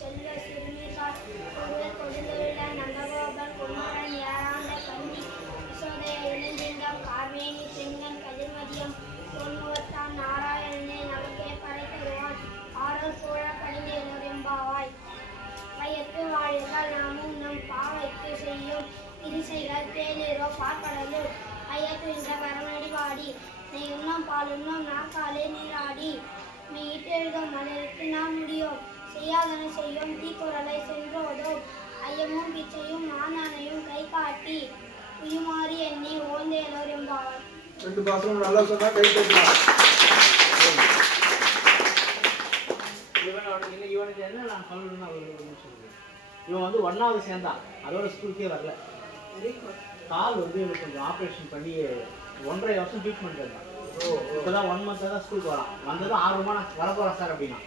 செல்வ சிறுமிகள் ஒருவர் கொடுந்துள்ள நந்தகோபர் குமரன் ஏறாண்ட கண்ணி யசோதை இணைந்திருந்தால் கார்மேனி செங்கன் கதிர்மதியம் பொன்முகத்தான் நாராயணனே நமக்கே பறை தருவான் ஆரோர் சூழ படிந்தேனோர் எம்பாவாய் வையத்து வாழிகள் நாமும் நம் பாவைக்கு செய்யும் இரிசைகள் தேநீரோ பார்க்கடலும் ஐயத்து இந்த கரமடி பாடி நீ உண்ணம் பால் உண்ணம் நாக்காலே நீராடி நீ இட்டெழுதும் மலருக்கு நாம் முடியும் செய்யாதன செய்யும் தீக்குறளை சென்றோதும் ஐயமும் பிச்சையும் மானானையும் கை காட்டி உயுமாறி எண்ணி ஓந்தேனோர் எம்பாவாய். ரெண்டு பாசனம் நல்லா சொன்னா கை தட்டலாம். இவனுக்கு என்ன நான் சொல்லணும்னு சொல்றேன். இவன் வந்து 1வது சேர்ந்தான், அதோட ஸ்கூலுக்கே வரல. கால் வந்து இவனுக்கு கொஞ்சம் ஆப்ரேஷன் பண்ணி 1.5 வருஷம் ட்ரீட்மெண்ட் இருந்தான். இப்போதான் 1 மந்த் தான் ஸ்கூலுக்கு வரான். வந்ததும் ஆர்வமாக நான் வரப்போறேன் சார் அப்படின்னா.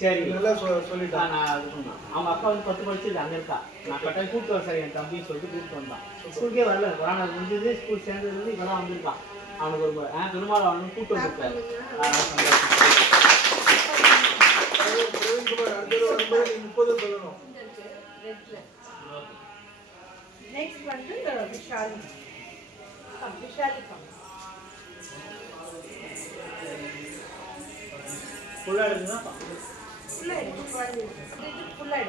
சரி நல்லா சொல்லிட்டான். நான் அது சொன்னேன். அவங்க அப்பா வந்து 10 படிச்சுட்டு அங்கே இருக்கா. நான் கட்டாயம் கூப்பிட்டு வரேன் சார் என் தம்பின்னு சொல்லிட்டு கூப்பிட்டு வந்தான். ஸ்கூலுக்கே வரல, கொரோனா முடிஞ்சது, ஸ்கூல் சேர்ந்தது இப்போ தான் வந்திருக்கான். அவனுக்கு ஒரு பெருமாள் அவனு கூப்பிட்டு வந்துருக்காரு. Next one is Vishali. Vishali comes. ஃபுல்லாக இருக்குன்னா Full head. Full head.